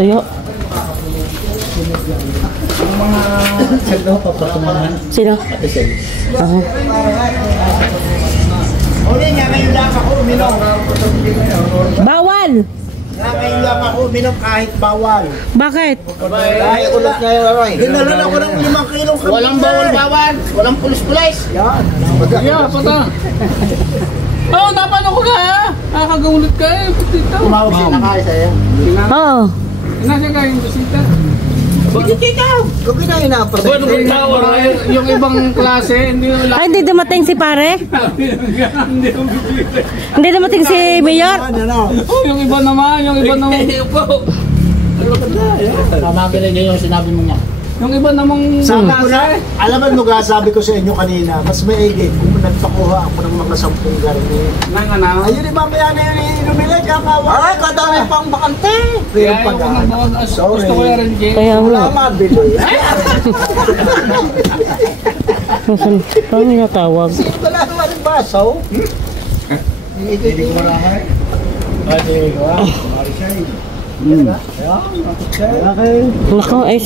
Tuyo. Yung mga sagdaw pa patumangan. Sino? Ako. Uli nga, ngayon lang ako uminom. Bawal! Ngayon lang ako uminom kahit bawal. Bakit? Dahil ulit niya yung aray. Dinalan ako ng 5 kilong kami. Walang bawal. Walang pulis-pulis. Yan. Yeah, pata. Oh, dapat ako ka ha? Nakakagulot ka eh. Pagtita. Tumawag siya na kaya sa'yo. Oo. Nasa ka yung bisita. Bakit ikaw? Kung na inapos. Bueno, kung tawag yung ibang klase, hindi yung Ay, hindi dumating si pare? Hindi yung bisita. Hindi dumating si Mayor? Oh, yung iba naman. Tama ka rin yung sinabi mo nga. Yung iba namang Sabi ko na, alaman mo ga, sabi ko sa inyo kanina, mas maigit kung nagpakuha ako ng mga 10 garni. nang ano. Ayun, mamaya na yun, inumila, kakawa. Ay, kadami pang bakante. Pero Kaya pag yung gusto ko yung rin, Kaya wala nga. mabili. Paano natawag? Wala naman yung baso. Hindi ko marahay. Hindi ko Nako, ay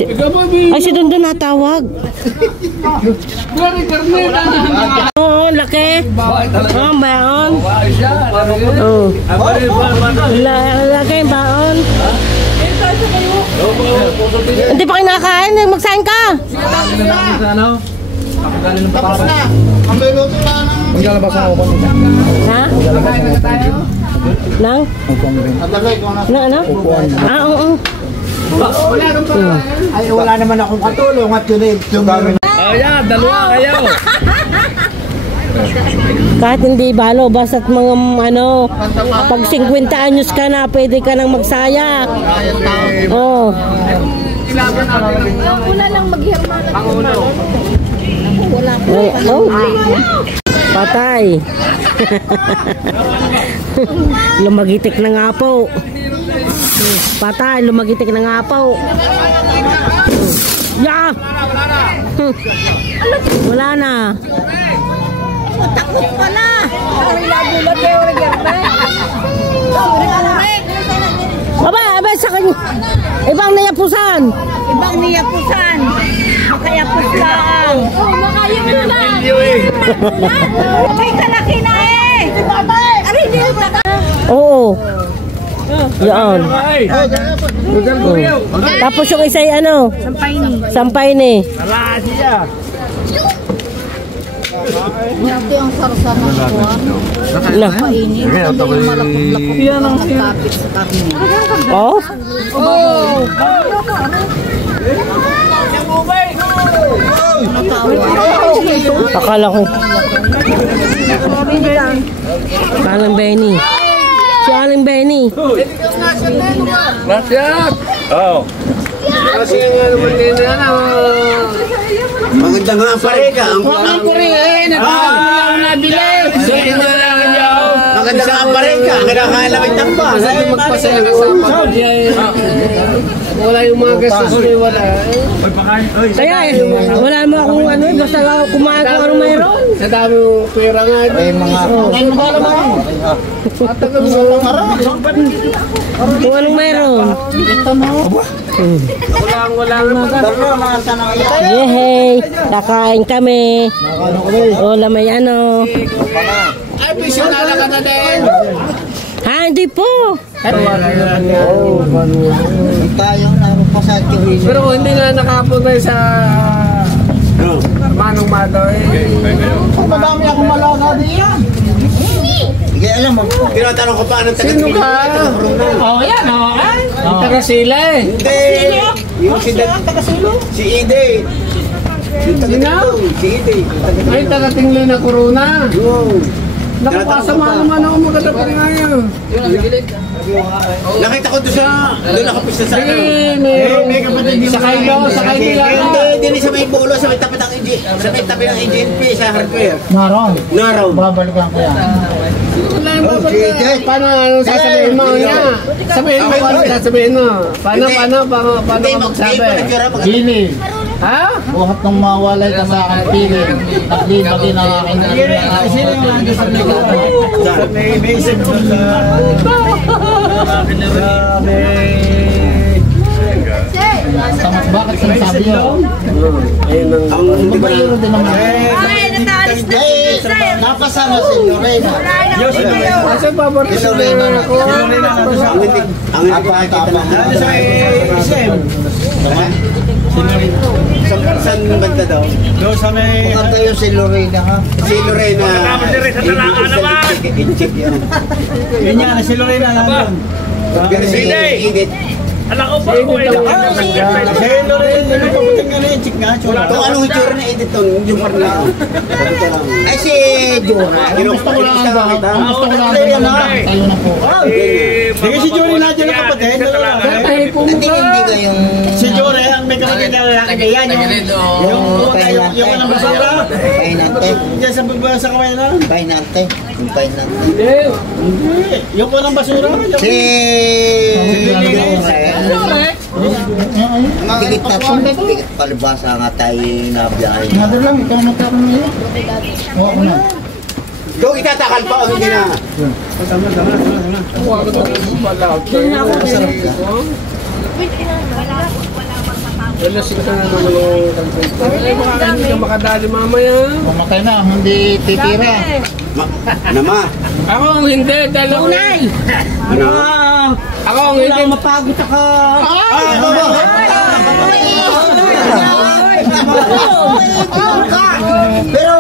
si Dundun natawag. Gari karne na. Oo, laki. Oo, baon. Siya. Oo. Laki yung baon. Hindi pa kinakain, magsain ka. Tapos na. Ang luluto na ng... Ha? Nang? Adalay ko na. Ano? Ah, oo. Ay, wala naman akong katulong at yun eh. Oh, yeah, dalawa kayo. Kahit hindi balo, basta't mga ano, pag 50 anyos ka na, pwede ka nang magsayak. Oo. Ilaban natin. Wala lang maghirma na Pangulo. wala ko. Oh. Patay. Lumagitik na nga po. Patay, lumagitik na nga po. Ya! Wala na. Takot ka na. Bulat kayo rin Aba, sa kanya. Ibang nayapusan. Ibang niyapusan. Makayapos lang. Oh, makayap mo lang. May kalaki na eh. Ari, hindi mo taka. Oo. Yan. Lugar ko yun. Tapos yung isa ay ano? Sampay ni. Wala siya. Ito yung sarsa ng kuwan. Na. Painin. Ito yung malapot-lapot. Yan ang kapit sa karne. Oh? Oh! Akala ko. Aling Benny. Si Aling Benny. Gracias. Oh. Kasi nga naman din yan. Maganda nga ang parega. Ang puri eh. Nabili. Maganda nga ang parega. Kinakalamay tamba. Magpasaya ka sa pamilya. Wala yung mga gastos mo. Wala. Kaya wala mo akong ano, basta kumain kung anong mayroon. Sa dami yung pera nga. May mga... Kung anong mayroon. Wala nga. Yehey! Kakain kami. Wala may ano. Ay, pisyonala ka na din. Ha, hindi po. Tayo naroon pa sa akin. Pero hindi nga nakapunay sa Manong Madoy. Madami akong malaga diyan. Hindi alam mo. Tinatanong ko pa anong taga Sino ka? Oh, yan. Taga sila eh. Hindi. Yung si taga-silo. Si Ide. Sino? Si Ide. Ay, taga tingli na corona. Nakapasama naman ako maganda pa rin ngayon. Nakita ko doon sa... Doon nakapista sa... May kapatid din. Sakay nila. Hindi sa may bolo, sa may tabi ng EGNP sa hardware. Naraw. Babalikan ko yan. Wala yung babalik. Paano sasabihin mo niya? Sasabihin mo. Paano ka magsabi? Gini. Ha? Buhat nung mawalay ka sa akin piling. Naglibagi na akin. Sino yung nandun sa likod? May isip ko sa... Bakit sinasabi yun? Ang hindi ba yun din naman? Ay, nataalis na. Napasama si Lorena. Asa pa ba si Lorena ako? Ang ipakita na. Saan banda daw? Doon sa may... Kung kayo si Lorena ha? Si Lorena. I-check yan. Yun yan, si Lorena nandun. Pero si Edith. Anak ko pa ako eh. Si Lorena, yung paputin nga na yung check nga. Kung anong itsura na Edith to, yung parla. Ay si Jora. Gusto ko lang ang bakit. Gusto ko lang ang bakit. Tayo na po. Sige si Jora na dyan ang kapatid. Hindi kayong... Si Jora, ang may kapatid na lalaki. Yan yung anong basura. Painante. Diyan sa kamay na. Painante. Yung anong basura. Si... Tigit na po. Tigit palibasa nga tayo nabiyahe. Nabi lang, ikaw magkaroon na yun. Oo ako na. Kung itatakal pa o hindi na. Lasing ka na naman yung kalsento. Ay, baka hindi ka makadali mamaya. Mamatay na, hindi titira. Nama. Ako ang hindi, dahil ako... Ano? Ako ang hindi. Mapagod ako. Pero...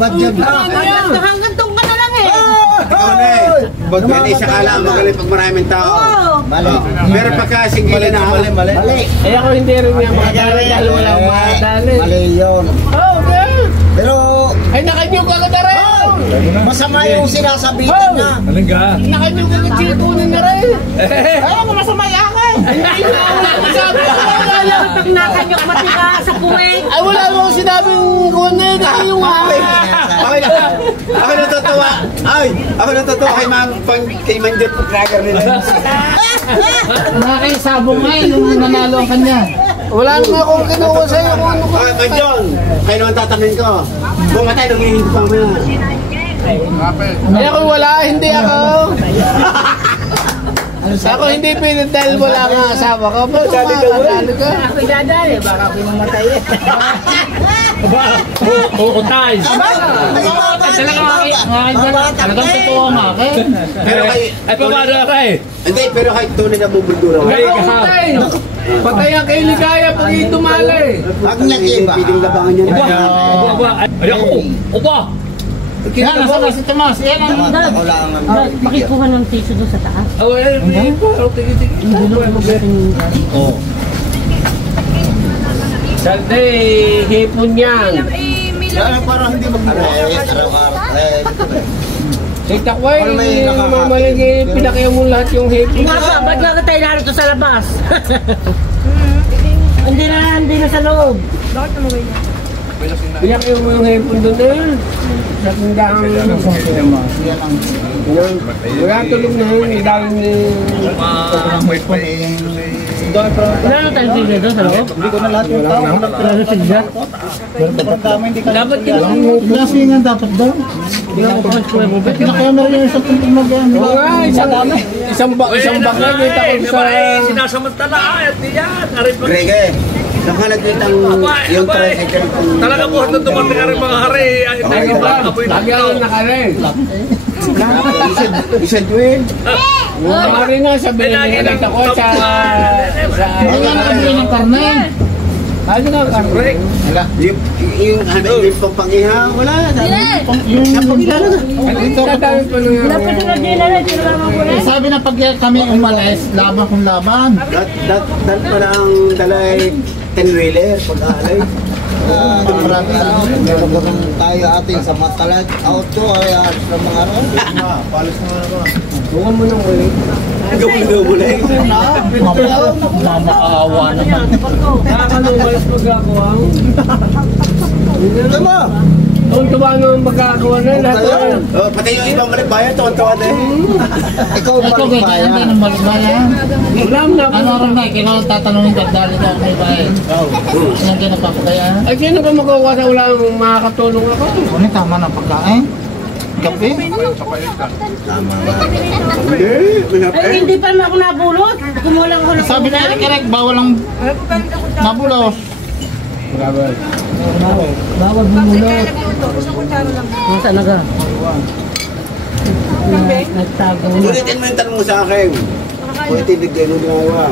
Badjab na. Hanggang doon ka na lang eh. Ikaw na eh. Ba't ganit sa kala ang magaling pag maraming tao? Mali. Pero pagka singilan na ako. Mali. Eh ako hindi rin nga makadali dahil wala akong makadali. Mali yun. Okay. Pero... Ay, nakanyog ka na rin. Masama yung sinasabitan na. Nakanyog ka na chikunin na rin. Ay, ano masama yung akin? Ay, hindi na ako nakasabi. Pag nakanyok mati ka sa puwing. Ay, wala mo sinabing kung ano yun. Dahil yung akin. Ako natutuwa. Ay, ako natutuwa kay Manjot Paglagar nila. Nakakisabong nga eh, nung nanalo ang kanya. Wala naman akong kinuha sa'yo kung ano ka. Manjon, kayo naman tatanungin ko. Kung matay, nangihingi pa mo yan. Ay, ako wala. Hindi ako. Ako hindi pilit dahil wala nga asawa ko. Pero makakadali ka. Ako'y dadali. Baka pinamatay eh. Utay. Talagang totoo ang akin. Pero kay... Ay, paano ka eh? Hindi, pero kay tunay na bubuldura. Utay. Patay ang kay Ligaya pag dumali. Huwag niya iba. Piling labangan niya. Ay, ako. Upa. Yan, nasa si Tomas. Yan ang dad. Makikuha ng tissue doon sa taas. Oh, eh, tigil-tigil. Oo. Salde, hipon yan. Yan parang hindi mag-araw-araw. Takway, mamalagi, pinakaya mo lahat yung hipon. Nga ba, ba't nga tayo narito sa labas? Hindi na sa loob. Pinakaya mo yung hipon doon eh. Sa tindahan. Wala tulog na yun, idawin ni... Wala na tayong tigil doon sa loob? Hindi ko na lahat yung tao. Wala na tigil. Dapat yun. Lasingan dapat daw. Naka-camera yung isang puntong mag-yan. Oo nga, isang bakla, kita ko sa... Sinasamantala at yan. Grege, saan ka nagkita yung tricycle? Talaga po, ito dumating ka rin mga hari. Ay, Lagi ako nakarin. Isa Joel. Hari nga, sabi na nakita ko sa... Ayan ang bili ng karne. Ano nga, karne? Yung pangpangiha, wala. Yung Dadami pa nung... Dapat na din na rin, sino naman ko rin. sabi na pag kami umalis, laban kung laban. Dat pa lang dalay 10-wheeler pag-aalay. Marami tayo atin sa Matalag. Auto ay sa mga ron. Bukan mo nang ulit. Gawin-gawin Mamakaawa naman. Nakakalumalas magagawa mo. Ito mo! Tuwa naman magagawa na lahat. Pati yung ibang maligbayan, tuwan-tuwan eh. Ikaw maligbayan. Ikaw ng maligbayan. Wala mo na ako. Ano rin na, kailangan tatanungin ka dahil ikaw may bayan. Ano din napapagaya? Ay, sino ba magawa sa wala makakatulong ako? Ano tama ng pagkain? kape. Tama nga. Ay, hindi pa naman ako nabulot. Kumulang ko na. Sabi na Eric, bawal ang mabulos. Bawal bumulot. Yung talaga. Nagtago na. Ulitin mo yung tanong mo sa akin. Pwede bigay mo gumawa.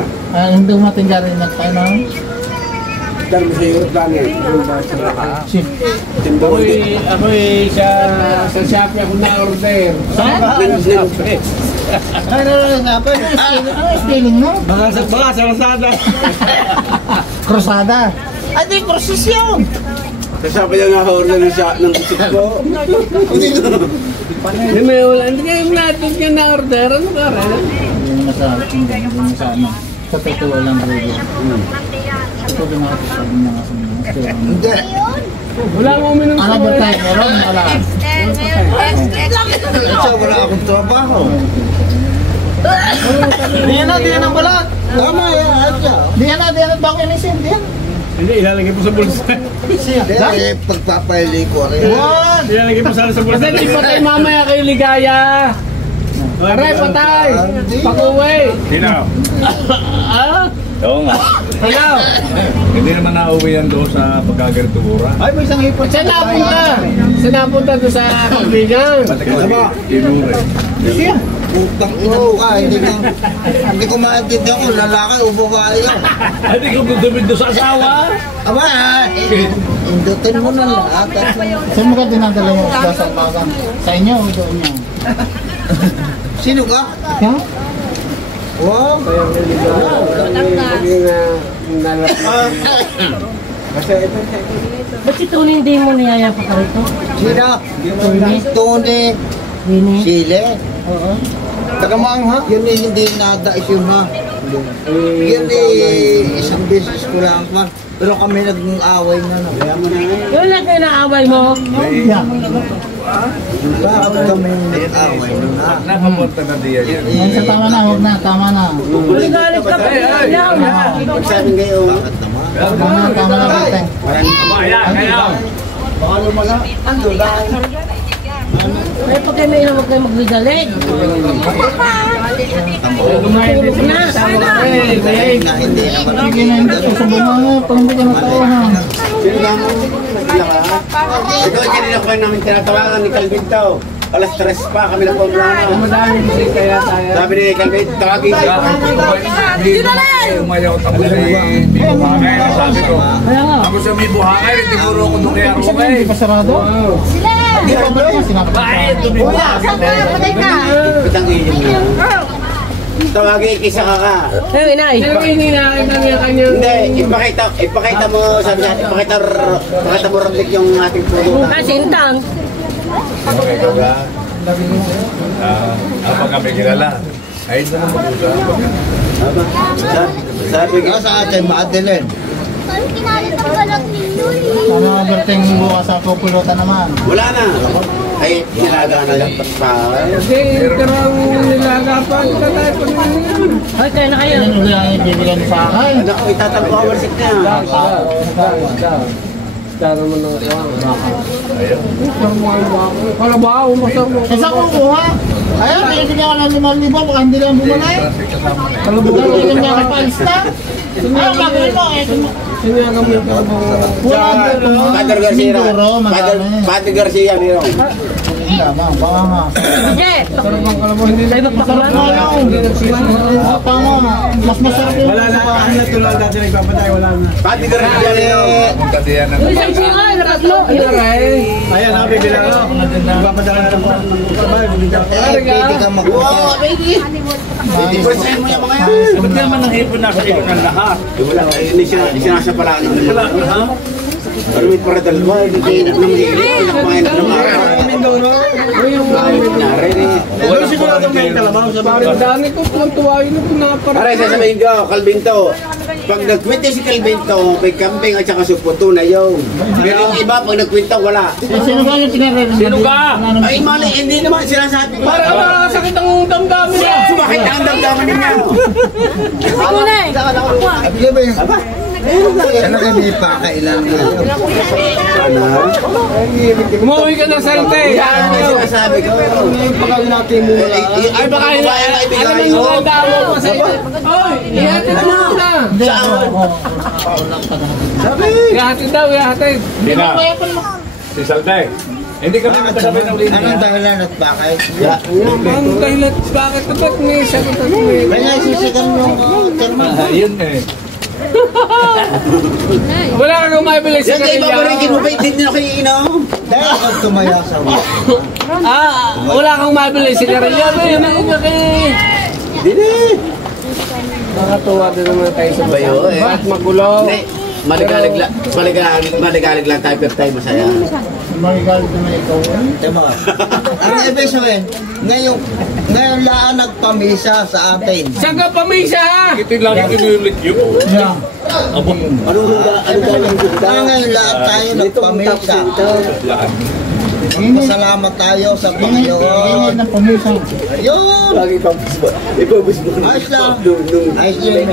Hindi umating ka rin nagpainaw. Tanong mo sa Europe lang eh. Ako'y sa Shopee ako na-order. Ano spelling mo? Baka sa Lazada. Cruzada. Ay, di, cruzes yun. Kasama yung naka-order ng bisik ko. Hindi may wala. Hindi kayo natin yung na-order. Ano ka rin? Hindi mo masabi. Hindi mo masabi. Sa totoo lang rin. Ito din ako sa mga sumusunod. Hindi. Wala mo uminom Ano ba tayo? Meron? Wala. Kasi wala akong trabaho. Diyan ang balat. Tama yan, Adya. Diyan ang bako inisin. Diyan. Hindi, ilalagay po sa bulsa. Kasi pagpapaili ko rin. What? Ilalagay po sana sa bulsa. Kasi di patay mamaya kayo ligaya. Aray, patay. Pakuwi. Sino? Ah? Oo nga. Hello. Hindi naman nauwi yan doon sa pagkagarituura. Ay, may isang hipon. Saan napunta? Saan napunta doon sa kaibigan? Tinure. Siya. Putang ina mo ka, hindi ko maintindihan kung lalaki o babae yun. Hindi ko gudumid doon sa asawa. Aba, indutin mo na lahat. Saan mo ka dinadala yung isda sa bagang? Sa inyo o doon niyo? Sino ka? Ha? Wow. Ba't si Tony hindi mo niyaya pa ka rito? Sino? Tony. Winnie? Sile. Oo. Tagamang ha? Yun eh, hindi nadais yun ha. Yun eh, isang beses ko lang pa. Pero kami nag-away na no. Kaya mo na ngayon. Yung lang kayo naaway mo? Yeah. Bakit kami nag-away na ha? Nakapunta na diyan yan. Yan sa tama na, huwag na, tama na. Galit ka pa lang. Pagsabi kayo. Bakit naman? Tama na, Bete. Kaya, kaya. Baka lumala. Ando lang. Ay, pag kayo may ilang huwag kayo magligalig. Tulog na. Na hindi naman. Sige na, hindi. Susubo mo na, pangumbi ka na tao ha. Sino ka mo? Ikaw kanina ko namin tinatawagan ni Calvin to. Alas 3 pa kami na po muna. Madami kasi kaya tayo. Sabi ni Calvin, tawagin siya. Umayaw tapos ay may buhangay. Sabi ko. Kaya nga. Tapos sa may buhangay, siguro ako doon kaya Sabi rumay. hindi pa sarado? Hindi pa ba naman sinabi? Bakit? Tumibag. Pitang ilong niya. Tawagin kisa ka. Eh, inay. Pero hininakin namin ang kanyang... Hindi, ipakita mo, sabi natin, ipakita mo rablik yung ating pulo. Ah, sintang. Apa kami kilala? Ay, ito naman mag-usap. Sabi ka sa atin, Madeline. Parang kinalit ang balat ninyo eh. Ano ang berteng bukas sa pupulutan naman? Wala na. Ay, nilaga na lang pa. Kasi karang nilaga pa. Ito tayo pa naman. Ay, kaya na kayo. Yan ulit ang ibibigay sa akin. Anak, itatanong ko ang niya. Kaya naman ang kalabaw, masarap. Isa ko kuha. Ayun, binibigyan ko ng 5,000, baka hindi lang bumalik. Kalabaw lang niya kapalista. Ano gagawin mo? Sinyaga mo yung kalabaw. Padre Garcia. Padre Garcia, meron. Hindi naman, baka nga. Sige. Masarap ang kalabaw. Hindi Ay, magpakalan mo. Tama, mas masarap yung Wala na, ang natulang dati nagpapatay, wala na. Padre Garcia, meron. Punta diyan ng Uy, isang singa, nakatlo. Ayan, ha, bibilang ako. Nagpapatay ka na ng trabaho. Pwede ka magkuha. Ipresent mo yung mga yan. Ba't naman nang hipon na sa ilo ng lahat? Wala, hindi sinasa pala. Wala, ha? Pero may paradal mo, hindi kayo namigilip. Kumain na naman. Pero sigurado may kalabaw sa Parang dami ko kung tuwain na pinaparang. Aray, sasabihin ko, Calvinto, pag nagkwento si Calvinto, may camping at saka suputo na yun. Pero yung iba, pag nagkwento, wala. Sino ba yung pinaririnig? Sino ka? Ay, mali, hindi naman sinasabi ko. Parang nakakasakit ang damdamin niya. Sumakit ang damdaman ninyo. Ako na eh. Aba, Sana kami pakailangan. Umuwi ka na Salte. Ano sinasabi ko? Pagkawin natin mo. Ay baka alam mo yung damo mo sa Hoy, ihatid mo na. Ihatid daw, ihatid. Hindi na. Si Salday. Hindi kami magkasabay ng linya. Anong dahilan at bakit? Ang dahilan, bakit ito ba't may sagot at may... Kaya sisikan yung termo. Yun eh. Wala kang mabili sa kanila. mo ba? Hindi na kayo inom. Dahil ako tumaya sa mga. Wala kang mabili sa kanila. Yun ang iba kay... Nakatuwa din naman tayo sa bayo. Bakit magulo? Maligalig lang tayo pero tayo masaya. Marigalig naman ikaw. Diba? Ang ibig sabihin, ngayon laan nagpamisa sa atin. Saan ka pamisa? Ito lang inulit yun. Yeah. Kaya ngayon laan tayo nagpamisa. Magpasalamat tayo sa Panginoon. ng pamisa. Yun! Lagi pang ipabus mo. Ayos lang. Ayos din.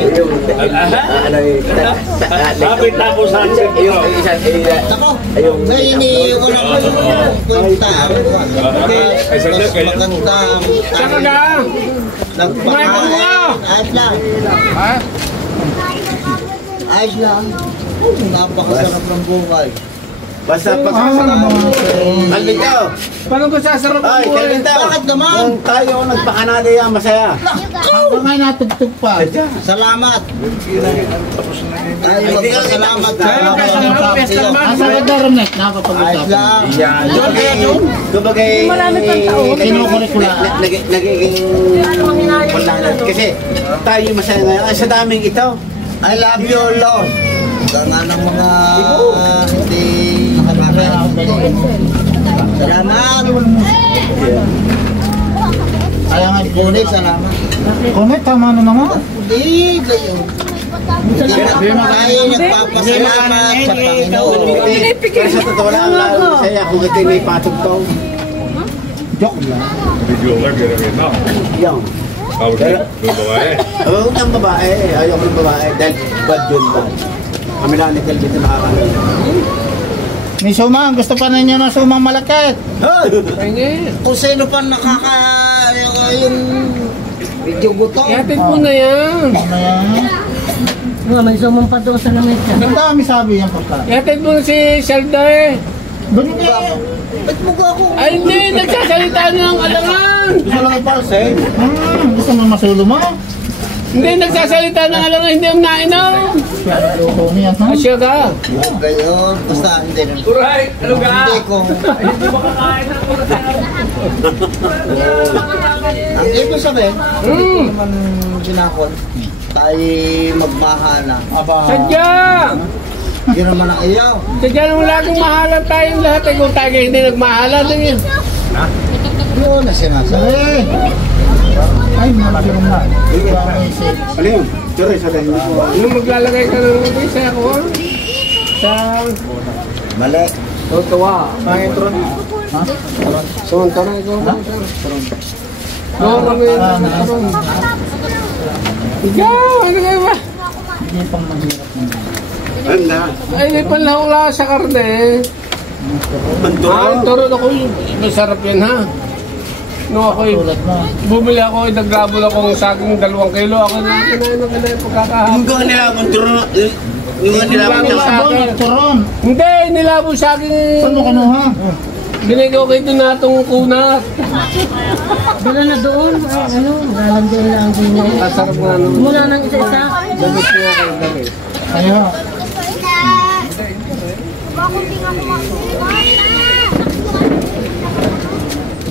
Sabi tapos sa akin. Ako, ngayon hindi ko lang kwenta ang mas maganda Saan ka ang na? nagpakain. Ayos lang. Ayos lang. Napakasarap ng buhay. Basta pag... Kalbin daw. Paano ko sasarap ang Ay, buhay? kalbin daw. Bakit naman? Kung tayo nagpakanali yan, masaya. Ako nga natugtog pa. Salamat. Tayo magpasalamat sa Asa ka Darnek? Nakapag-usap. ayos lang. Yan. Kumbaga, Kinukurikula. nagiging... Kasi tayo masaya ngayon. Ay, sa daming ito. I love you, Lord. Ganga ng mga hindi nakakarating. Salamat. Kaya nga, Kunin, salamat. Kunet, tama na naman. Hindi, gayon. Hindi na tayo nagpapasalamat sa Panginoon. Pero sa totoo lang, ang lalo masaya kung ito may patugtong. Joke lang. Video ka, gano'n na. Yan. Tawag yung babae. Huwag ng babae. Ayaw ng babae. Dahil bad yun ba? Kami lang ni Kelvin na nakakaroon. May sumang, gusto pa ninyo ng sumang malakit. Kung sino pa yung video buto. Ihatid mo na yan. Ano yan? May sumang pa doon sa lamit ka. Ang dami sabi yan pagka. Ihatid mo na si Salday. Ba't hindi? Ba't mo ako? Ay hindi, nagsasalita ng alangan. Gusto lang ipalse? Gusto mo masulo mo? Hindi, nagsasalita ng alangan, hindi ang nainom. Kaya naluto niya, ha? Asya ka. Gayon, basta hindi na. Turay, ano ka? Hindi ko. Ang ibig sabihin, hindi naman ginakon. Tayo magmahala. Aba. Sadya. Hindi naman ang iyaw. Sadya naman laging mahalan tayong lahat. Eh, kung tayo hindi nagmahalan din yun. Yun na sinasabi. Ay, malaki na. Ano yun? Sorry, sorry. Nung maglalagay ka ng lagay sa ako, ha? Sa... Mali. Tutuwa. Pangit ron. Ha? Sumunta na ikaw. Oo, kami. Ikaw, ano kayo ba? Hindi pang mahirap na. Handa. Ay, hindi pa lahula sa karne. Ang turo ako yun. Masarap yan, ha? Nung ako bumili ako, nagrabol ako ng saging 2 kilo. Ako na yung pagkakahapon. Yung gawin nila, yung nila Turon. Hindi, nilabo sa akin. Saan mo kanuha? Binigay ko ito na itong kunat. Dala na doon. Ano, galang lang din na. Kasarap nga nung Mula ng isa-isa. damit nga kayo damit. Ayo.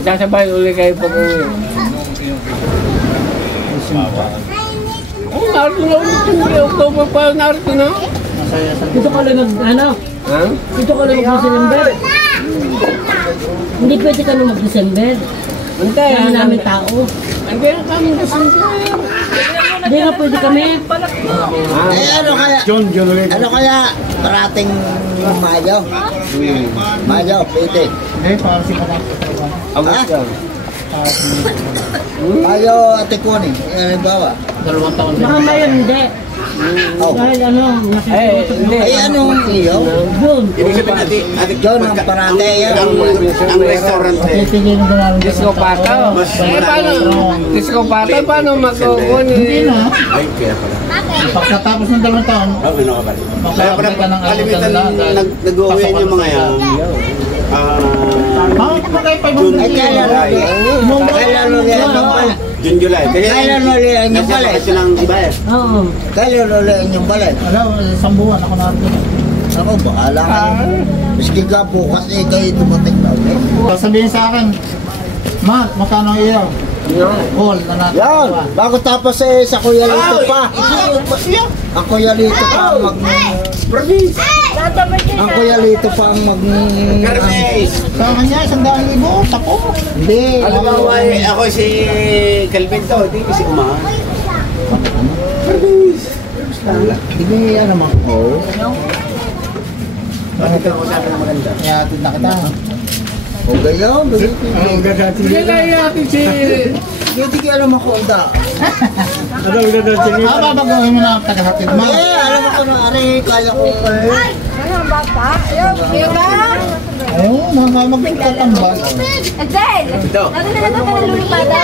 Sasabay uli kayo pag-uwi. Oh, narito na ulit. October pa, narito na. Masaya sa Dito ka lang ano? Ha? Dito ka lang mag-December. Hindi pwede ka nung mag-December. Antay. Dami namin tao. Antay na kami kasi. Hindi na pwede kami. Ano kaya? Ano kaya parating Mayo? Mayo, pwede. Hindi, para si Kadang. Agos ka. Mayo, Ate Connie. Halimbawa. 2 taon din. Baka ngayon hindi. Dahil ano, Hindi. Ay, anong iyo? doon. Ibig sabihin natin, John, ang parate yan. ang restaurant eh. Titigil ko na rin. Disco pato. Mas Paano? Disco pato, paano magkukun? Hindi na. Ay, kaya pala. Pagkatapos ng 2 taon, Oh, ano ka pala? Kaya pala, kalimitan nag-uwi yung mga yan. makakapagay pa June, Ay, kailan ulit ang pala? June, July. Kasi Kailan ulit ang yung nasa pala? bakasyon ang iba eh. Oo. Kailan ulit ang yung pala? Alam, 1 buwan ako natin. Ako, bahala ka. Miski ka bukas eh, kayo dumating na ulit. Sasabihin sa akin, Matt, magkano iyo? Call na natin. Yan, bago tapos eh, sa Kuya Lito pa. Ang Kuya Lito pa ang ang Kuya Lito pa ang Kermes! Sa kanya, 100,000, tapo. Hindi. Halimbawa eh, ako si Calvin to, hindi kasi umahan. Kermes! Hindi yan naman ko. Bakit ka ako sabi na maganda? Kaya atid na kita. O gayon, Sige na natin si... hindi ka alam ako ang da. Babagawin mo na ang tagahatid mo. Hindi, alam ako na ari, kaya ko Ayun, magtatambal. Adel! Ito. Ano na naman ka nalulupado?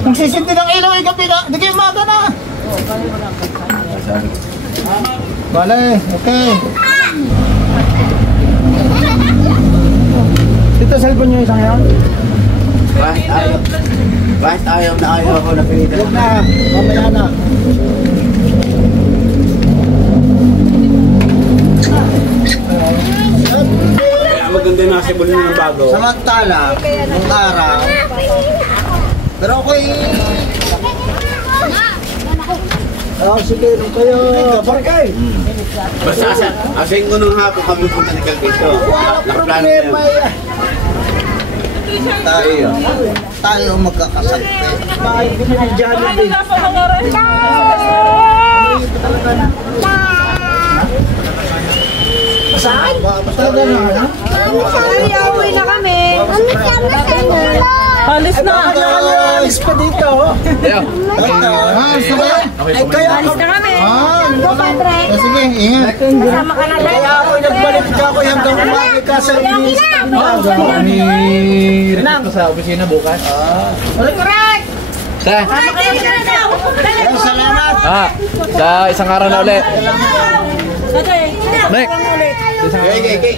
Kung sisinti ng ilaw, ikaw di kayo maga na. Bale, okay. Dito cellphone nyo isang yan? Kahit ayaw na ayaw ako na pilitan. Huwag na, mamaya na. Kaya maganda yung nasa bulin ng bago. samantala, nung araw, pero ako'y... sige, nung kayo... Barkay! Basta asayin ko nung hapon kami punta ni Calvin to. Nakaplano na yun. Tayo magkakasakit. Saan? Uwi na kami. Alis na. Alis pa dito. Ay, kaya Alis na kami. Go, Padre. Sige, ingat. Kasama ka na kaya ako nagbalik ka ako hanggang umaga ka sa Nang sa opisina bukas. Salamat. Sa isang araw na ulit. Nek. Okay.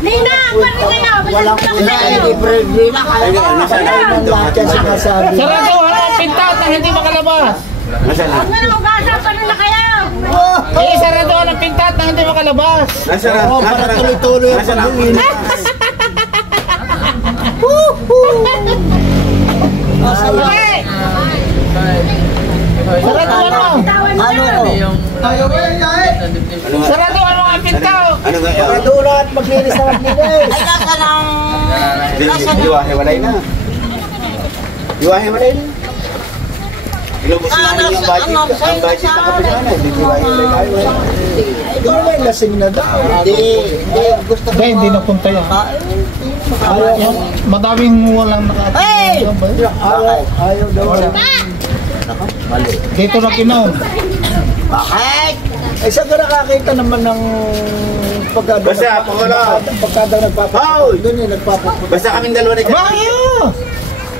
Nina, paano kayo? Walang libre na kaya lahat yan sinasabi. Sarado, ang pintat na hindi makalabas. Nasaan na? Huwag na na mag-aasapan na kayo. Sarado ang pintat na hindi makalabas. Nasaan na? Oo, para tuloy-tuloy ang pagbuhin. Sarado ano? Ano ko? Sarado ano ang pintat? Ano nga yun? Para doon at maglinis na maglinis. Ay, nasa ng... Iwahiwalay na. Iwahiwalay na. Ilubos namin yung budget. Ang budget ng kapisana. Hindi iwahiwalay tayo. Ikaw naman lasing na daw. Hindi. Gusto ko. Hindi napunta yan. Madaming walang Hey! Ayaw daw. Mali. Dito na kinom. Bakit? Eh, saan ka nakakita naman ng pagkada Basta, wala. pagkada nagpapapupunta. Doon yung nagpapapunta. Basta kaming dalawa ni Calvin. Bakit?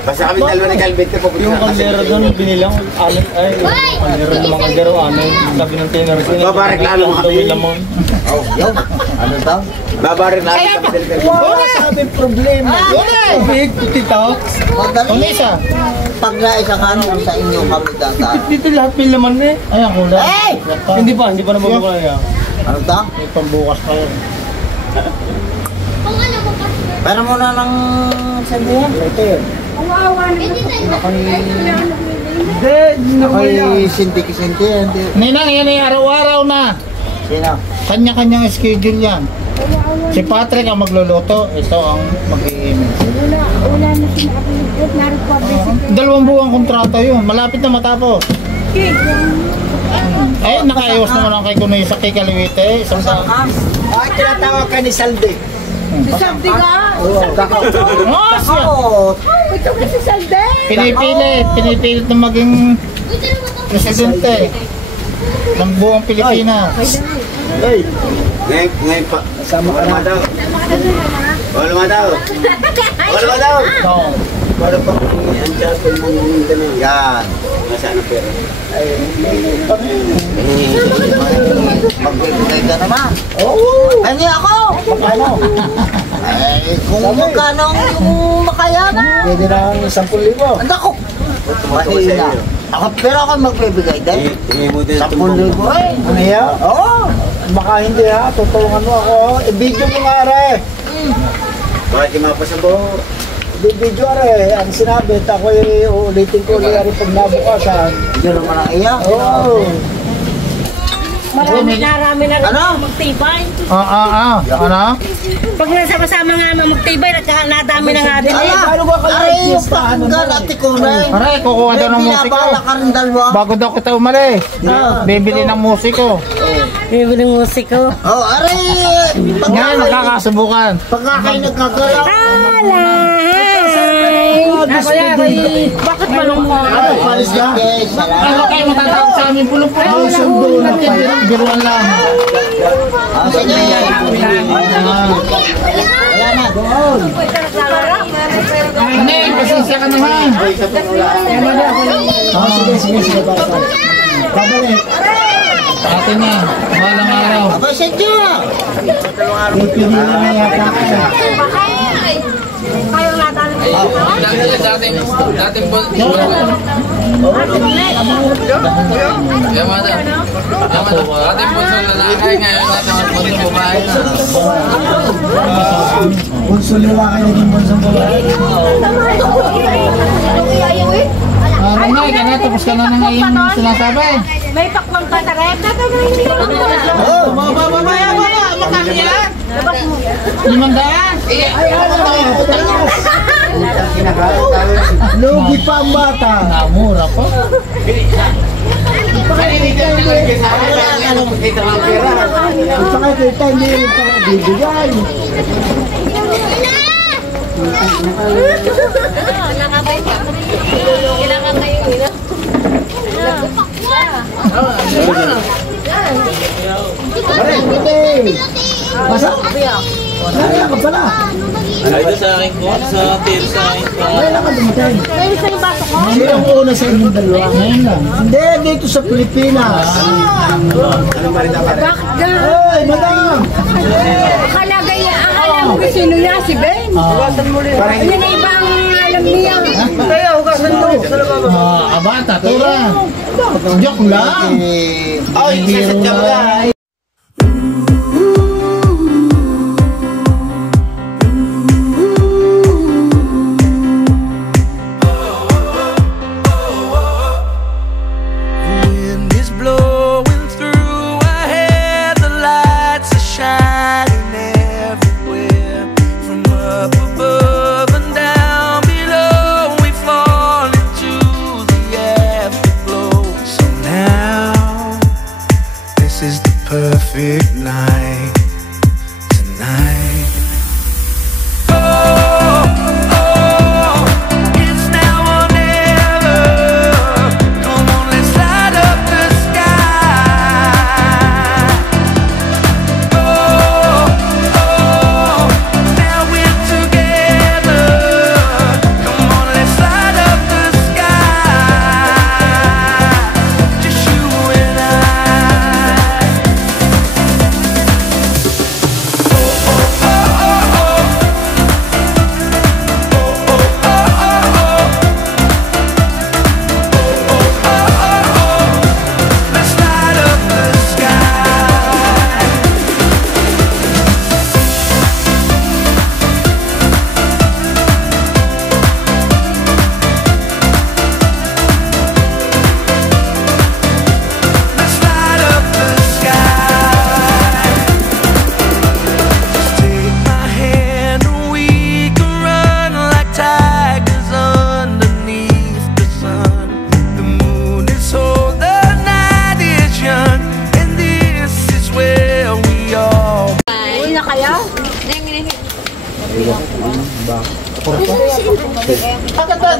Basta kaming dalawa ni Calvin. Yung kaldero doon, binilang, alit, ay, kaldero ng mga kaldero, ano, sabi ng tenor ko. Babarek lalo mga kami. Lamon. Yo, ano daw? Babarin namin kami dalawa. Wala sabing problema. Big, tito. Madali. Unisa. Pag naisang ano sa inyo kami dadaan. Dito lahat may laman eh. Ayan, kulay. Hey! Hindi pa nababukalay ah. Ano daw? May pambukas pa yun. Pero muna ng sandihan. Ito yun. Ako'y sinti-sinti. Ninang, yan ay araw-araw na. Sino? Kanya-kanyang schedule yan. Si Patrick ang magluluto. Ito ang mag-i-email. Wala na siya nakapilipot. Narequad 2 buwang kontrata yun. Malapit na matapos. Eh, nakayos naman ang kay Kunoy sa kay Kaliwite. Isang taon. Bakit tinatawag ka ni Salde? Saldi ka. Oh, Ito kasi saldi. pinipilit na maging presidente ng buong Pilipinas. Hey! Ngayon pa. Sama ka na daw. Wala ma daw. Wala ma daw. No. Para pa ang chapel mo ng yan. Nasaan ang pera? Magbibigay ka naman. Oo. Pengi ako. Paano? Ay, kung magkano yung makayanan. Pwede na ang 10,000. Ang dako. Mahina. Ako, pero ako magbibigay din. Tingin mo din 10,000 eh. Ano yan? Oo. Baka hindi ha, tutulungan mo ako. I-video mo nga re. Bakit yung mapasabot? I-video re. Ang sinabi, ako'y uulitin ko ulit rin pag nabukasan. Hindi naman ang iya. Oo. Marami na rin Ano? magtibay. Ano? Pag nasama-sama nga magtibay, nadami na nga din eh. Ala, paano ba kayo aray yung listahan mo pakinggan na? at ikunay. Aray, kukuha daw ng musiko. Binabala ka rin dalawa. Bago daw kita umalis. Bibili ng musiko. Bibili ng musiko. Oh, aray. Ngayon, magkakasubukan. Pagka kayo nagkagalaw. Bakit malungkot? Ano, palis ka? Ano kayo matatawag sa amin pulong-pulong? Sundo na. Biruan lang. Sige. Wala na, doon. Ano, pasensya ka naman. Sige. Babalik. Ate na, walang araw. Abay, sadya. Pipili na yata ka. Dating po. Dating po sa lalaki ngayon natin po sa babae na. Bunso nila kayo naging bunsong babae. Renay, kaya tapos ka na ng iyong sinasabi. May pakwang ka na rin. Oh, mamaya. Makami yan. 500? Lugi pa ang bata. Namura po. Kita hindi rin pa bibigay. Kailangan kayo nila. Basa? Wala ka pala. Ay, doon sa akin ko, sa tail sa akin ko. Wala ka dumatay. Kayo sa yung baso ko? Hindi ang una sa inyong dalawa. Ngayon lang. Hindi, dito sa Pilipinas. Hey, madam! Akala mo kung sino niya, si Ben. Yun na ibang alam niya. Abata, tura. Joke lang. Oh, isa sa lang. Wind is blowing through our hair, the lights are shining everywhere. From up above and down below, we fall into the afterglow. So now, this is the perfect night tonight. It's now or never. Come on, let's light up the sky. Now we're together. Come on, let's light up the sky. Just you and I.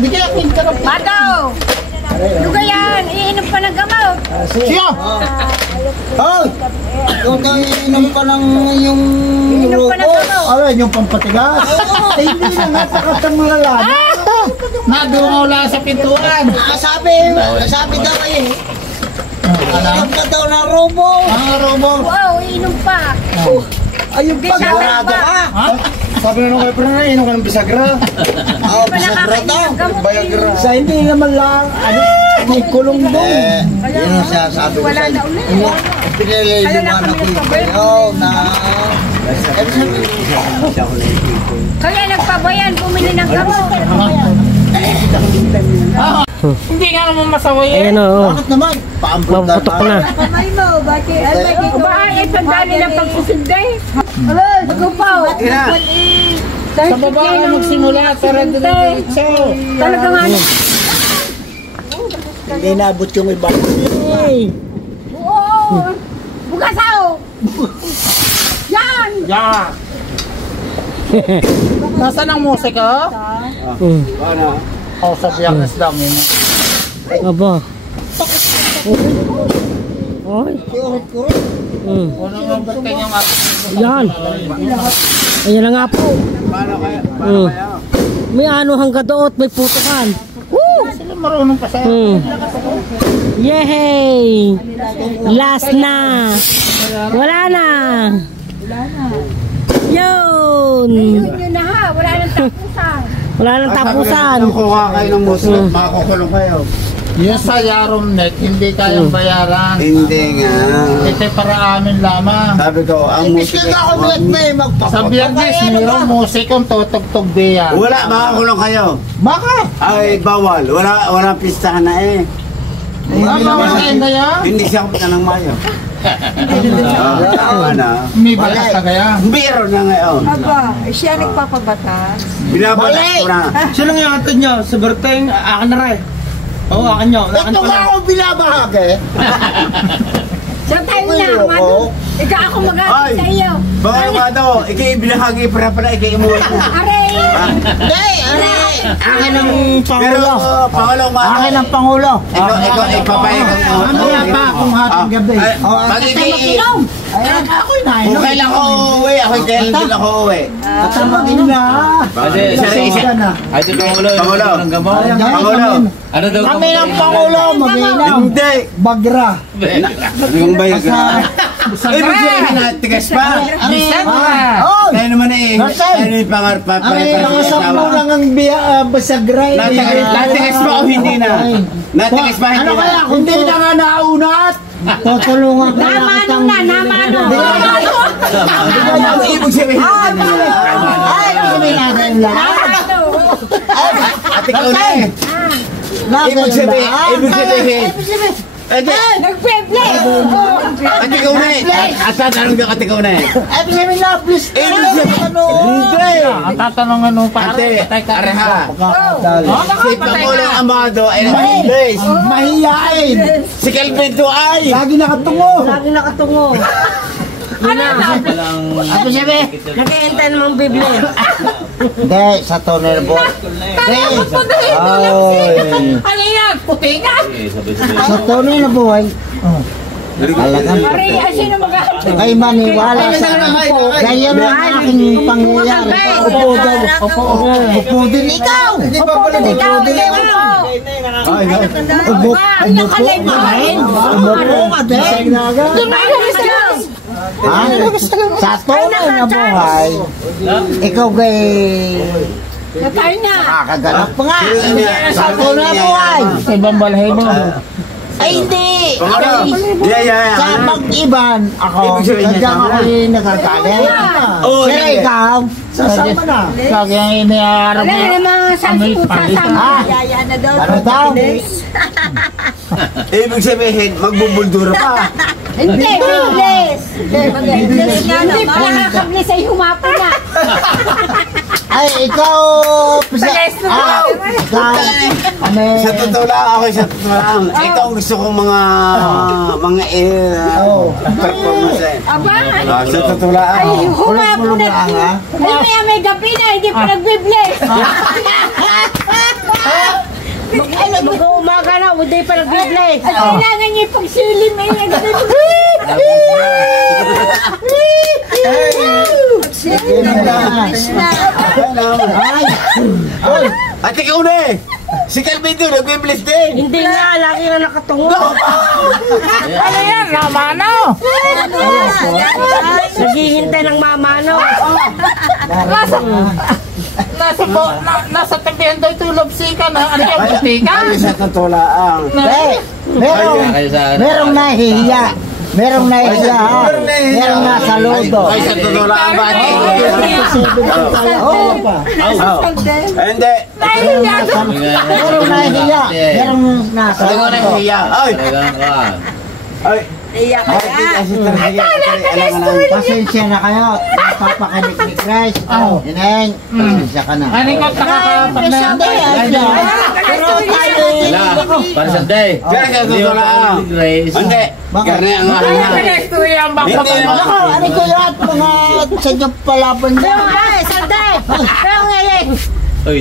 Di kaya pinta na. Madaw! Ano yan? Iinom pa ng gamot. Siya! Hoy! Ikaw daw iinom pa ng yung Iinom pa ng rupo. gamot. Alay, yung pampatigas. Hindi na napakatang lalala. Nadungaw lang sa pintuan. Sabi daw eh. Iinom ka daw ng rupo. Ang robo. Wow, iinom pa. Ayun pa, sigurado ka. Sabi na nung kay Prana, inom ka ng bisagra. Oo, bisagra daw. Bayagra. Sa hindi naman lang, may kulong doon. Yun ang sinasabi ko Wala sa'yo. na ulit. Pinaliliwanag ko yung kayo na... Kaya nagpabayan, bumili ng gamot. Hindi nga naman masaway eh. Ayan o. Bakit naman? Paambot Maputok na. Kamay mo, bakit? Bahay, sandali ng pagsusindi. Alay, magupaw. Sa baba ka magsimula para diretso. Talaga nga. Hindi naabot yung iba. Hey. Oo. Bukasaw. Yan. Yan. Nasaan ang musika? Sa Biyernes lang yun. Aba. Oy. Wala nga ba't kanyang Yan. Ayan na nga po. May ano hanggang doot, may putukan. sila marunong pa sa Yay! Last na. Wala na. Yun. Yun na ha, wala nang tapusan. Wala nang tapusan. Kuha kayo ng muslim, makukulong kayo. yung sa Yarom Net, hindi kayang bayaran. Hindi nga. Ito para amin lamang. Sabi ko, ang musik ako Sa Biyernes, mayroong musikong tutugtog diyan. wala, makakulong kayo. Bakit? Ay, bawal. Wala pistahan na eh. Mamawain na yan? Hindi siya kumita ng mayo. Tama na. May batas na kaya? Biro na ngayon. Aba, siya nagpapabatas. Binabatas ko na. Sino nga atid nyo? Sa Berteng, akin na rin. Oo, akin nyo. Akin Ito pala. nga ako binabahagi. Sa tayo na, mano. Ikaw ako mag-asin sa iyo. Baka Mado, ikibinahagi para ikiimuwi mo. Aray! Hindi, akin ang Pero, Pangulo. Pangulong Mado. Akin ang Pangulo. Ikaw, ipapayag mo. Mamaya pa akong hating gabi. Pag-iinom. Ayan, ako'y nainom. Kung kailan ko uuwi, ako'y kailan din ako uuwi. Tatamagin na. Isa na. Ay, di Pangulo. Pangulo. Pangulo. Ano daw? Kami ng Pangulo, mag-inom. Hindi. Bagra. Anong bayag ka? Ibig sabihin na, tigas pa. Oh, Tayo naman eh. Nasaan? Tayo yung pangarap. nakasap mo lang ang basagray. Natigas pa o hindi na? Natigas pa hindi Ano na? kaya kung di na nga naunat? Tutulungan ka lang kitang... Namano. Ang ibig sabihin Ay, sabihin natin lahat. at ikaw na eh. Ibig sabihin. Nagpeble! At ikaw na eh. At tatanong ka at ikaw na eh. Ay, sabihin na, please. Ibig sabihin. Hindi. Ang tatanungan mo pa. Ate, areha. Si Si Pangulong Amado ay nag-English. Mahiyain. Si Calvin to ay. Lagi nakatungo. Lagi nakatungo. Yun na. Ano sabi? Nag-iintay namang Biblia. Hindi, sa tonel po. Ano yan? Putingan? Sa tonel na buhay. Talagang Aray, sino mag-asin? kay maniwala sa po. Kaya na aking pangyayari. Upo daw. Upo din ikaw. Upo din ikaw. Upo. Upo ka din. Ha? Sa tunay na buhay, ikaw kay Natay na. nakakaganap pa nga. Sa tunay na buhay. Sa ibang balhay mo. Ay, hindi. Yeah. Sa mag-iban, ako, Ibig sabihin niya, sadyang tama ako yung nagkakalit. Oo, Pero hindi. ikaw, sasama na. Lagi ang iniarap Wala mo. na mga sasama. Ah, Yaya na daw. ano daw? Ibig sabihin, magbubuldura pa. Hindi, bibles. Hindi pala kakabli sa'yo humapo na. Ay, ikaw! Ikaw! Sa totoo lang, ako sa totoo lang. Ikaw gusto kong mga performance eh. Aba? Sa totoo lang. Ay, humapon na. Ay, may gabi na, hindi pa nagbibless. Mag-umaga na, hindi pa nag-bless. Ay, kailangan niya pagsilim eh. At ikaw na eh. Si Calvito, nag-bless din. Hindi nga, lagi na nakatungo. Ano yan? Namano? Naghihintay ng mamano. Nasa tabihan daw ito lobsika na. Ano yung lobsika? Ay, sa totoo lang. Merong nahihiya. Merong nahihiya ha. Merong nasa lodo. Ay, sa totoo lang. Bakit? Hindi. Merong nahihiya. Merong nasa Ano lodo. nahihiya? Ay! Ay! Iyak ka Pasensya na kayo. Papakinig ni Christ. Ineng, pasensya ka na. Ano yung nakakapag na? Para sa day. Kaya sa totoo lang. Hindi. Karne ang ahang. Hindi naman. Ano ko lahat mga sa inyo palaban niya? Ay, sandali! Pero ngayon,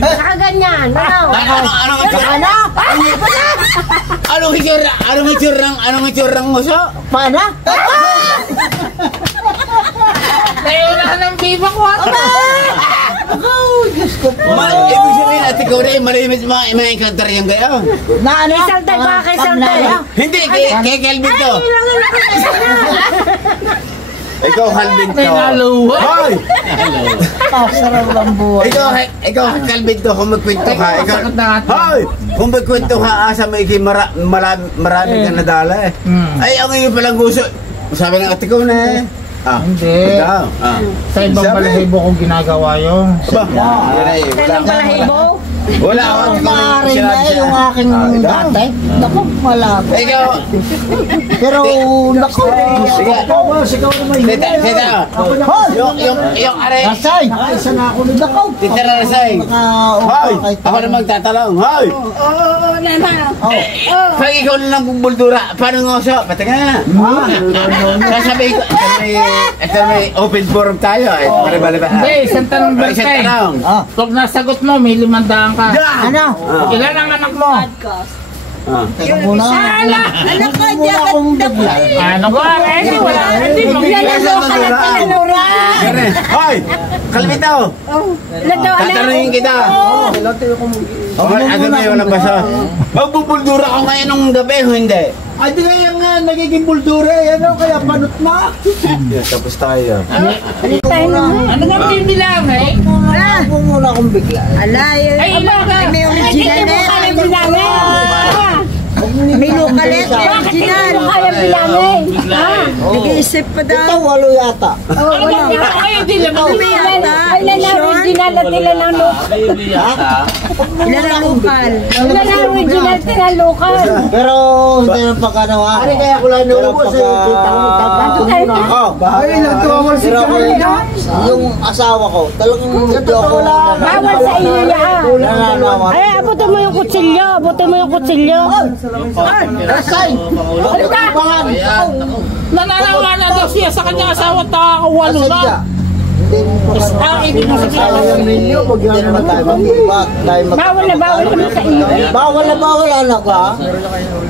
saka ganyan. Anong itsura ng uso? Paano? Naiunahan ng biba ko ata. Diyos ko po. Ibig sabihin at ikaw rin, malimit mga encounter yan kayo. Na ano? Sandali, baka kay sandali. Hindi, kay Calvin to. Ikaw, Calvin to. Hoy! Sarap ang buhay. Ikaw, Calvin to, kung magkwento ka. Hoy! Kung magkwento ka, asa may marami ka nadala eh. Ay, ang iyo palang gusto. Sabi ng ate ko na eh. Hindi. Ikaw. Sa ibang balahibo kong ginagawa yun. Kailan balahibo? Wala ako. Maaari na yung aking dati. Naku, malabo. Ikaw. Pero, naku. Sige. Sigaw naman. Tita. Yung aray. Rasay. Isa na ako. Naku. Tita Rasay. Hoy! Ako na magtatalong. Hoy! Oo, naman. Pag ikaw na lang kung buldura, paano ngoso? Pati nga. Sasabihin ko, ito may open forum tayo. Hindi, isang tanong ba Isang kayo? tanong. Pag nasagot mo, may 500 ka. Ano? Ilan ang anak mo? Teka muna. Anak ko, Muna akong bigla. Ano ba? Hindi, wala. Hindi, Nalalo ka na tinalura. Hoy! Kalbito! Tatanungin kita. Ano na yung labas? Magbubuldura ko ngayon nung gabi o hindi? Ay, di kaya nga nagiging buldura. Ano, kaya panot na. Tapos tayo. Ano nga bibilang eh? Huwag muna akong bigla. Alay, Ay, ilan ka? may original eh. May lokalet, may original. Kaya bilangin. Nag-iisip pa daw. Ito, 8 yata. Ay, hindi naman. Ilan ang original at ilan ang lokal? Ilan ang lokal? Ilan ang original at ilan ang lokal? Pero, hindi naman pagkanawa. Ano kaya ko lang naubos eh. Kita ko magtatanong na ako. Ay, nagtuwa si Carolina. Yung asawa ko, talagang hindi ako. Bawal sa iyo yan. Nananawa. Ay, abutin mo yung kutsilyo. Abutin mo yung kutsilyo. Rasay! Ano ka? Nananawa na daw siya sa kanyang asawa at nakakawalo na. Ibig mo sabihin. Hindi naman tayo mag-iba. Bawal na sa iyo. Bawal na bawal, anak ka.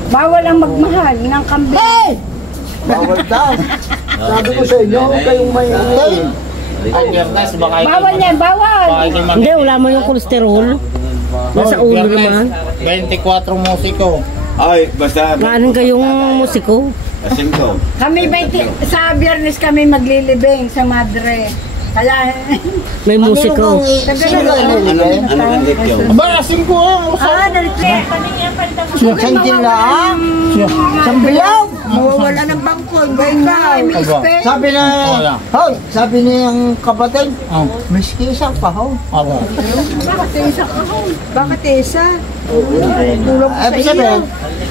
Bawal ang magmahal ng kambing. Bawal daw. Sabi ko sa inyo, kayong may Bawal yan, bawal. Hindi, wala mo yung kolesterol. Nasa ulo naman. 24 musiko. Ay, basta. Maanin kayong musiko. Asin ko. Kami sa Biyernes kami maglilibing sa Madre. Kaya May musiko. Ano ang date yun? Aba, asin ko ah. dali. Sandila. Sambilaw. Mawawala ng bangko. May space. Sabi na, hoy, sabi niya yung kapatid, may skisa pa, ho. Bakit isa ka ho? Bakit isa? Tulong sa Ibig iyo. sabihin,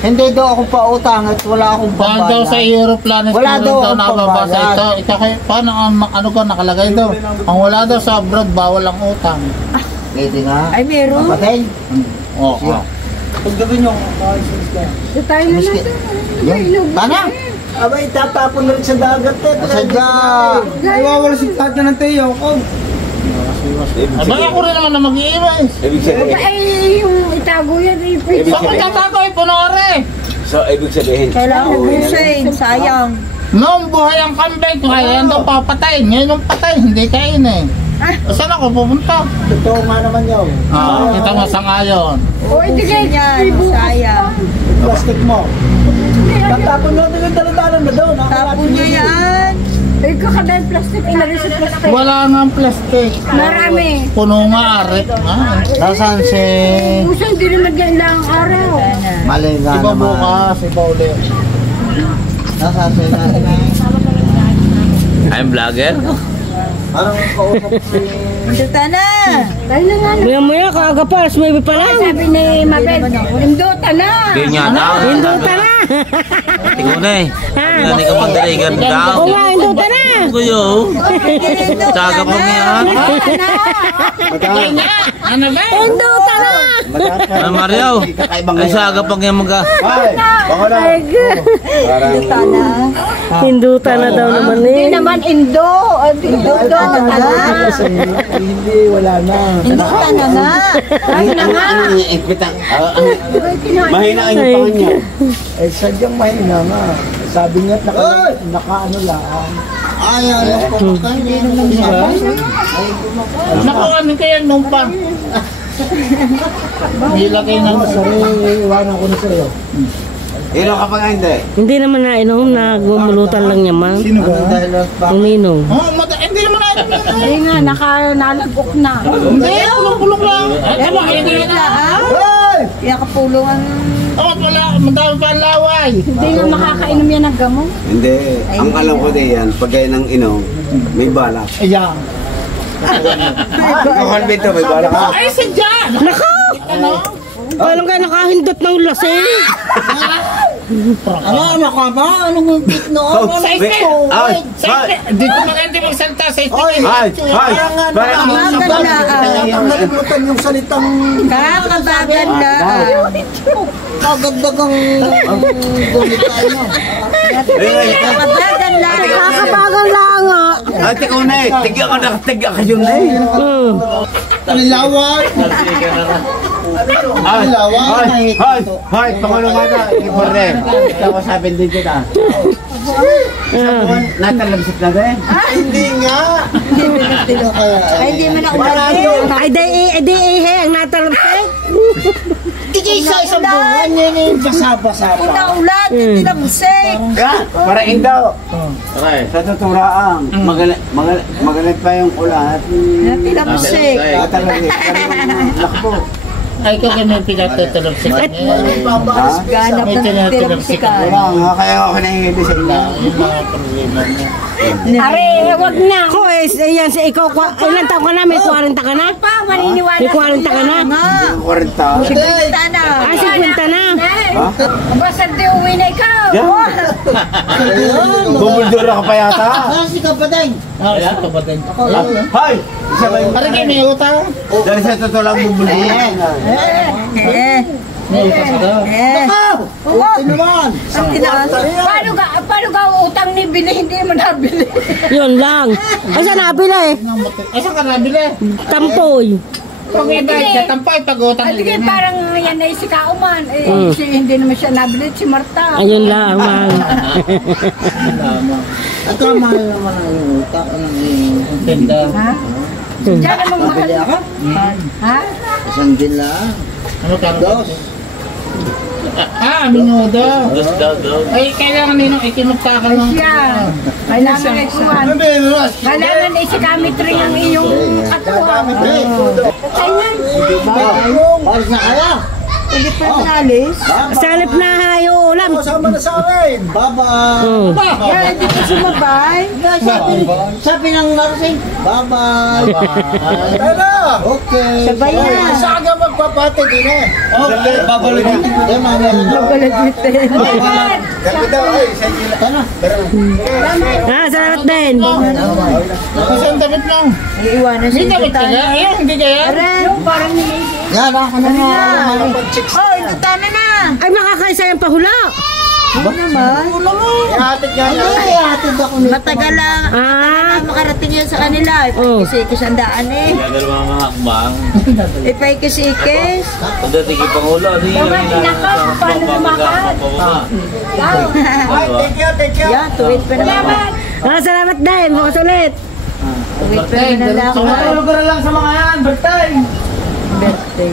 hindi daw ako pautang at wala akong Paano daw sa pambayad. Aeroplano Wala daw daw akong nababasa pambayad. ito. Ito kayo, paano ano ko nakalagay daw? Ang wala daw sa abroad, bawal ang utang. Hindi nga. Ay, meron. Kapatid, Oo. paggabi niyo, Sa tayo na natin. Tana? Abay, tatapon na rin sa dagat eh. Sadya. Iwawala si tatya ng tiyo ko. Aba ako rin naman na mag-iiwas. Ibig sabihin, Ay, yung itago yan. Bakit tatakoy, punore? so ibig sabihin, Kailangan busin. Sayang. Noong buhay ang kambing, kaya yan daw papatay. Ngayon ang patay, hindi kain eh. Saan ako pupunta? Totoo nga naman yun. Kita mo sa ngayon. O, hindi yan. Sayang. Plastic mo. Tatapon na rin yung daladala na doon. Tapon niya yan. Eh, kakadahil plastic. Ilagay sa plastic. Wala nga ang plastic. Marami. Puno nga arit nga. Nasaan si... Puso, hindi rin nagkailangang araw. Mali nga Iba naman. bukas, iba ulit. Nasaan si I'm vlogger? Parang kausap si... Induta na. Tayo na nga. Maya-maya, kaaga pa, alas 9 pa lang. Sabi ni Mabel, Induta na. Kaya na. Hinduta na! Tingnan na eh. Hindi ka mandaligan daw. Oo nga, hinduta na! Kuyo. Saga pa niya. Ano ba? Hinduta na! Ay Mario. Ay saga pa niya mga. Induta na. Hinduta na daw naman Hindi eh. naman Indo. Induto na. Hindi, wala na. Induta na nga. Tayo na nga. mahina ang yung pangan niya. Eh, sadyang mahina nga. Sabi niya, naka-ano lang. Ayaw na po. Hindi naman Naku, ano kaya nung pa? Nilagay ng Sorry, iwanan ko na sa'yo. Ino ka pa nga hindi. Hindi naman nainom, nagmumulutan lang niya ma. Sino ba? Dahil Ang ninong. Hindi naman natin. Hindi nga, nalagok na. Hindi, pulong-pulong lang. Ay, hindi na. Kaya kapulungan. Oh, wala, madami pa ang laway. Hindi nga makakainom yan ng gamot. Hindi. Ang alam ko din yan, pag gaya ng inom, may bala. Ayan. Kakalbito, may bala ka. Ay, sadya! Naka! Walang kayo nakahindot ng lasing. ano ka ba? Anong noon? Sa ispe! Ay, Dito maganda magsalita sa ispe. ay, Nakalimutan yung salitang... Kakabagan na. Kagagdagang gumitan mo. Kakabagan na. Kakabagan lang nga. ate ko na eh, tigyan ka na, tigyan ka yun eh. Talilawan! Ay, pangulo nga na, iporne. Ikaw sabihin din kita. Natalabsit na din. Hindi nga! Ay, hindi mo na umarin. Ay, di ang natalapay. Hindi sa isang buwan yan yung basa-basa pa. Una-ulat, hindi na musik. Para indaw. Okay, sa tuturaang, magalit pa yung ulat. Hindi na musik. Tatalabsit ka rin lakbo. Ay, ikaw ganyan pinagtatalog sa kanya. Ganap May ng tinatalog sa kanya. Wala nga, kaya ako nahihili sa inyo. Yung mga problema niya. Are, wag na. Ko eh, yan si ikaw, ilan taon ka na? May 40 ka na? Pa, maniniwala. May 40 ka na? Kwarta. Sigurita na. Ah, 50 na. Basta di uwi na ikaw. Bubuldura ka pa yata. Si kapatid. Isa ka ba din? Hay! Isa ba yung... Parang kayo may utang. Dahil sa totoo lang bubuldura. May utang ka. Paano ka utang ni Bili, hindi mo nabili? Yun lang. Ay, saan nabila eh? Ay, saan ka nabili? Tampoy. Kung iba, sa tampay, pag-utang Hindi nila. parang yan ay si Kauman. Hindi naman siya nabili, si Marta. Ayun lang, man. At mahal naman ang utak. Ang tinda. Ha? Diyan naman mahal. Ha? Isang din lang. Ano ka? Minudo. Ay, kailangan ninong ikinugtakan ng... Siya. Kailangan ay kuwan. Kailangan ay sikamitry ang iyong katuwa. Kailan? Paris na kaya? Hindi pa yung nalis. Sa halip na hayo ulam. Sama na sa akin. Bye-bye. Kaya hindi ka sumabay. Sabi ng nursing, bye-bye. Tara. Okay. Sabay na. Saan ka magpapate din eh? Babalik din. Babalagitin. Salamat din. Isang damit lang. Iiwanan Hindi siya. damit ka na? Ayun, hindi kaya? Parang Yan, ako na oh, ito tama na. Ay, makakaisa yung pahula. Ano naman? Ihatid nga niya. Ihatid ako nito. Matagal lang makarating yun sa kanila. Oh. Ipaikis-ikis ang daan eh. Kaya mga mga akbang. Ipaikis-ikis. Pagdating ipangulo, di namin Paano lumakad? Thank you. Yan, tuwid pa naman. Salamat din. Bukas ulit. Tuwid pa naman lang ako. Lugar lang sa mga yan. Birthday. Birthday.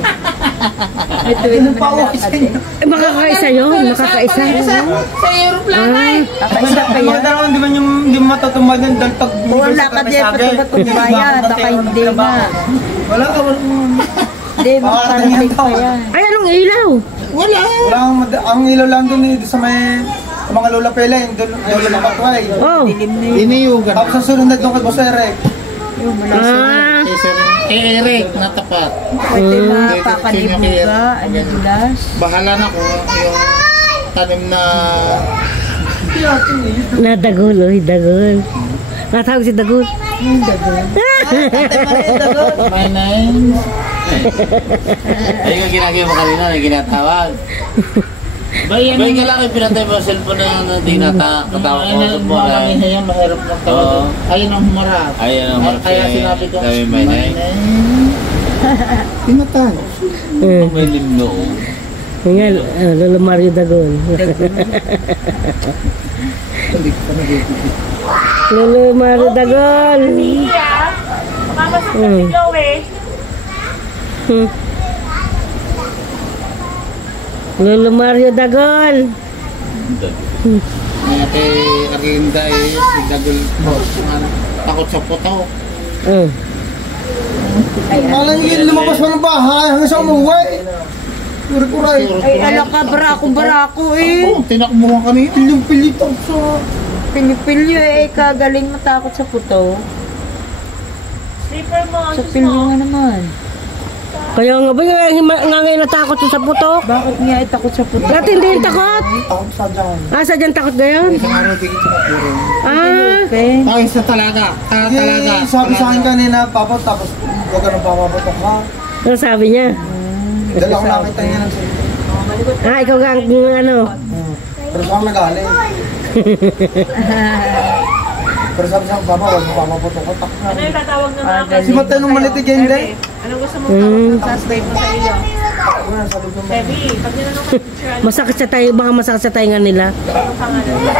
May tuwid pa naman lang. Makakaisa yun. Makakaisa. Sa aeroplano ay. Kakaisa pa yan. Hindi man yung hindi matutumad yung dahil pag Wala ka din patutubayan. Baka hindi na. wala ka. Hindi, makarating pa yan. Ay, anong ilaw? Wala. Ang ilaw lang doon sa may mga lola pela yung doon na patway. Oh. Iniyugan. Tapos sa sunod na doon kay Boss Eric. Ah. Kay Eric, natapat. Pwede mapakalibuga. Ano dulas? Bahala na ko yung tanim na Nadagol, oy, dagol. Natawag si dagol. may name. Ayun yung ginagawa mo kanina, na ginatawag. Bayan Ba't kailangan pinatay mo ang cellphone na di natatawa ko sa mo na? Yan, mahirap ng tawag. Ayun ang humarap. Ayun ang humarap. Kaya sinabi ko, Sabi may name. Pinatay. May limno. Yan, Lolo Mario Dagol. Lolo Mario Dagol. Lolo Mario Dagol. May kay Arinda eh, si Dagol mo. Takot sa puto. Malang yung lumabas mo ng bahay hanggang sa umuwi. Kuray-kuray. Ay, ala ka, barako eh. Tinakbo ka kanina. Pilyong-pilito sa... Pilyo eh, kagaling matakot sa puto. Sa pilyo nga naman. Kaya nga ba nga ngayon natakot siya sa putok? Bakit nga ay takot sa puto? Dati hindi yung takot. Takot sa dyan. Sadyan takot gayon? Isang araw tigit sa puro. Okay. Ay, sa talaga. Talaga. Sabi sa akin kanina, Papa, tapos huwag ka nang papapatok ka. Ano sabi niya? Dahil ako nakita niya ng cellphone. Ikaw ka ang ano? Pero saan nagaling? Pero sabi sa akin, Papa, huwag mo papapatok ka. Ano yung tatawag na mga Si Matay nung malitigyan din. Anong gusto mong tawag ng translate mo sa iyo? Baby, pag nilalong ka picture, Masakit sa tayo, baka masakit sa tainga nila. ano pangalan?